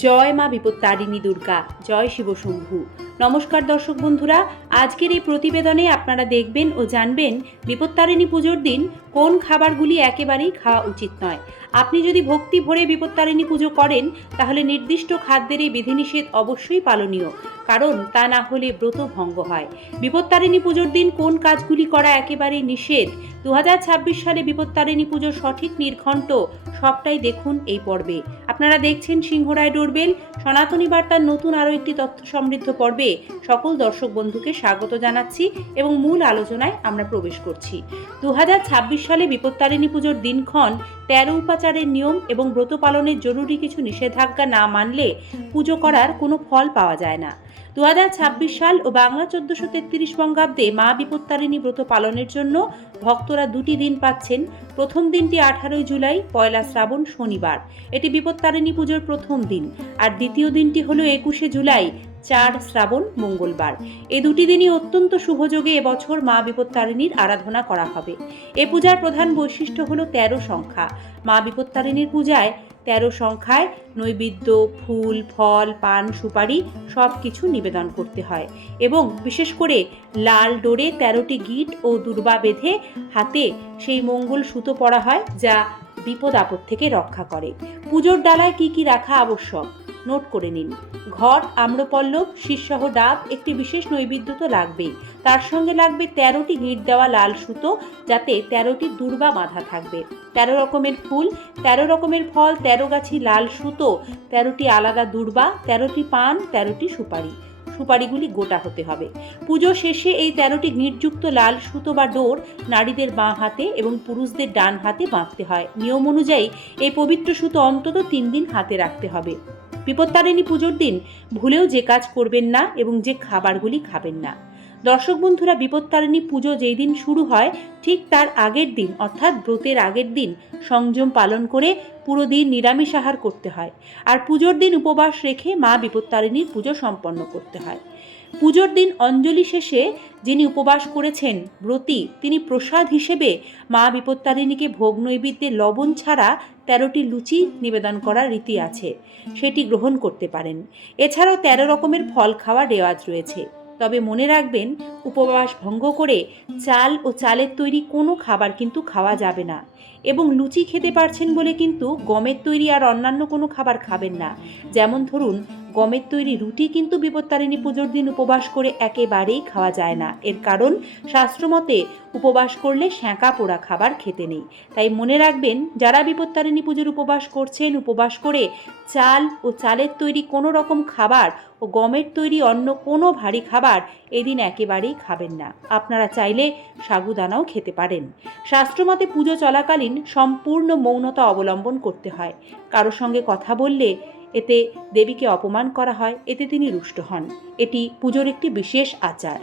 জয় মা বিপত্তারিণী দুর্গা, জয় শিবশম্ভু। নমস্কার দর্শক বন্ধুরা, আজকের এই প্রতিবেদনে আপনারা দেখবেন ও জানবেন বিপত্তারিণী পুজোর দিন কোন খাবারগুলি একেবারেই খাওয়া উচিত নয়। আপনি যদি ভক্তি ভরে বিপত্তারিণী পুজো করেন তাহলে নির্দিষ্ট খাদ্যের এই বিধিনিষেধ অবশ্যই পালনীয়, কারণ তা না হলে ব্রত ভঙ্গ হয়। বিপত্তারিণী পুজোর দিন কোন কাজগুলি করা একেবারেই নিষেধ, 2026 সালে বিপত্তারিণী পুজোর সঠিক নির্ঘণ্ট সবটাই দেখুন এই পর্বে। আপনারা দেখছেন সিংহরায় ডোরবেল, সনাতনী বার্তার নতুন আরও একটি তথ্য সমৃদ্ধ পর্বে সকল দর্শক বন্ধুকে স্বাগত জানাচ্ছি এবং মূল আলোচনায় আমরা প্রবেশ করছি। 2026 সালে বিপত্তারিণী পুজোর দিনক্ষণ 13 উপাচারের নিয়ম এবং ব্রত পালনের জরুরি কিছু নিষেধাজ্ঞা না মানলে পুজো করার কোনো ফল পাওয়া যায় না। 2026 সাল ও বাংলা 1433 বঙ্গাব্দে মা বিপত্তারিণী ব্রত পালনের জন্য ভক্তরা দুটি দিন পাচ্ছেন। প্রথম দিনটি 18 জুলাই, পয়লা শ্রাবণ, শনিবার, এটি বিপত্তারিণী পুজোর প্রথম দিন। আর দ্বিতীয় দিনটি হলো 21 জুলাই, 4 শ্রাবণ, মঙ্গলবার। এ দুটি দিনই অত্যন্ত শুভযোগে এবছর মা বিপত্তারিণীর আরাধনা করা হবে। এ পূজার প্রধান বৈশিষ্ট্য হলো 13 সংখ্যা। মা বিপত্তারিণীর পূজায় 13 সংখ্যায় নৈবেদ্য, ফুল, ফল, পান, সুপারি সব কিছু নিবেদন করতে হয় এবং বিশেষ করে লাল ডোরে 13টি গিট ও দুর্বা বেঁধে হাতে সেই মঙ্গল সুতো পরা হয়, যা বিপদ আপদ থেকে রক্ষা করে। পুজোর ডালায় কি কি রাখা আবশ্যক নোট করে নিন। ঘট, আম্রপল্লব, শীর্ষসহ ডাব, একটি বিশেষ নৈবেদ্য তো লাগবেই। তার সঙ্গে লাগবে 13টি গিট দেওয়া লাল সুতো, যাতে 13টি দুর্বা বাঁধা থাকবে। 13 রকমের ফুল, 13 রকমের ফল, 13 গাছি লাল সুতো, 13টি আলাদা দুর্বা, 13টি পান, 13টি সুপারি। সুপারিগুলি গোটা হতে হবে। পুজো শেষে এই 13টি গিঁটযুক্ত লাল সুতো বা ডোর নারীদের বাঁ হাতে এবং পুরুষদের ডান হাতে বাঁধতে হয়। নিয়ম অনুযায়ী এই পবিত্র সুতো অন্তত 3 দিন হাতে রাখতে হবে। বিপত্তারিণী পুজোর দিন ভুলেও যে কাজ করবেন না এবং যে খাবারগুলি খাবেন না। দর্শক বন্ধুরা, বিপত্তারিণী পুজো যেই দিন শুরু হয় ঠিক তার আগের দিন অর্থাৎ ব্রতের আগের দিন সংযম পালন করে পুরো দিন নিরামিষ আহার করতে হয়। আর পুজোর দিন উপবাস রেখে মা বিপত্তারিণীর পুজো সম্পন্ন করতে হয়। পুজোর দিন অঞ্জলি শেষে যিনি উপবাস করেছেন ব্রতী, তিনি প্রসাদ হিসেবে মা বিপত্তারিণীকে ভোগ নৈবেদ্যে লবণ ছাড়া 13টি লুচি নিবেদন করার রীতি আছে, সেটি গ্রহণ করতে পারেন। এছাড়াও 13 রকমের ফল খাওয়ার রেওয়াজ রয়েছে। তবে মনে রাখবেন, উপবাস ভঙ্গ করে চাল ও চালের তৈরি কোনো খাবার কিন্তু খাওয়া যাবে না এবং লুচি খেতে পারছেন বলে কিন্তু গমের তৈরি আর অন্যান্য কোনো খাবার খাবেন না। যেমন ধরুন, গমের তৈরি রুটি কিন্তু বিপত্তারিণী পুজোর দিন উপবাস করে একেবারেই খাওয়া যায় না। এর কারণ, শাস্ত্রমতে উপবাস করলে সেঁকা পোড়া খাবার খেতে নেই। তাই মনে রাখবেন, যারা বিপত্তারিণী পুজোর উপবাস করছেন, উপবাস করে চাল ও চালের তৈরি কোনো রকম খাবার ও গমের তৈরি অন্য কোনো ভারী খাবার এদিন একেবারেই খাবেন না। আপনারা চাইলে সাগুদানাও খেতে পারেন। শাস্ত্রমতে পুজো চলাকালীন সম্পূর্ণ মৌনতা অবলম্বন করতে হয়। কারো সঙ্গে কথা বললে এতে দেবীকে অপমান করা হয়, এতে তিনি রুষ্ট হন। এটি পুজোর একটি বিশেষ আচার।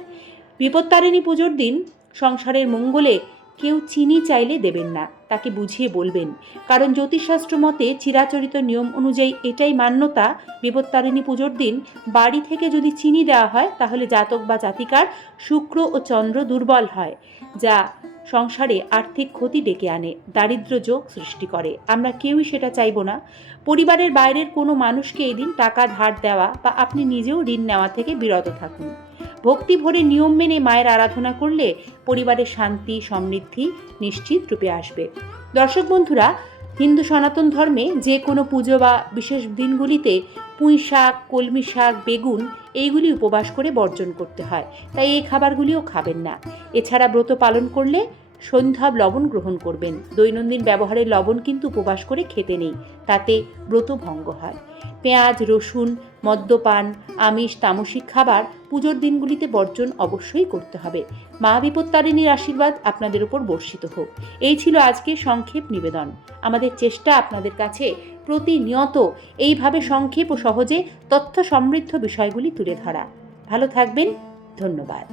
বিপত্তারিণী পুজোর দিন সংসারের মঙ্গলে কেউ চিনি চাইলে দেবেন না, তাকে বুঝিয়ে বলবেন। কারণ জ্যোতিষশাস্ত্র মতে চিরাচরিত নিয়ম অনুযায়ী এটাই মান্যতা, বিপত্তারিণী পুজোর দিন বাড়ি থেকে যদি চিনি দেওয়া হয় তাহলে জাতক বা জাতিকার শুক্র ও চন্দ্র দুর্বল হয়, যা সংসারে আর্থিক ক্ষতি ডেকে আনে, দারিদ্র্য যোগ সৃষ্টি করে। আমরা কেউই সেটা চাইব না। পরিবারের বাইরের কোনো মানুষকে এই দিন টাকা ধার দেওয়া বা আপনি নিজেও ঋণ নেওয়া থেকে বিরত থাকুন। ভক্তি ভরে নিয়ম মেনে মায়ের আরাধনা করলে পরিবারের শান্তি সমৃদ্ধি নিশ্চিত রূপে আসবে। দর্শক বন্ধুরা, হিন্দু সনাতন ধর্মে যে কোনো পুজো বা বিশেষ দিনগুলিতে পুঁই শাক, কলমি শাক, বেগুন এইগুলি উপবাস করে বর্জন করতে হয়, তাই এই খাবারগুলিও খাবেন না। এছাড়া ব্রত পালন করলে সৈন্ধব লবণ গ্রহণ করবেন। দৈনন্দিন ব্যবহারের লবণ কিন্তু উপবাস করে খেতে নেই, তাতে ব্রত ভঙ্গ হয়। পেঁয়াজ, রসুন, মদ্যপান, আমিষ, তামসিক খাবার পুজোর দিনগুলিতে বর্জন অবশ্যই করতে হবে। মা বিপত্তারিণীর আশীর্বাদ আপনাদের উপর বর্ষিত হোক। এই ছিল আজকের সংক্ষেপ নিবেদন। আমাদের চেষ্টা আপনাদের কাছে প্রতিনিয়ত এইভাবে সংক্ষেপ ও সহজে তথ্য সমৃদ্ধ বিষয়গুলি তুলে ধরা। ভালো থাকবেন। ধন্যবাদ।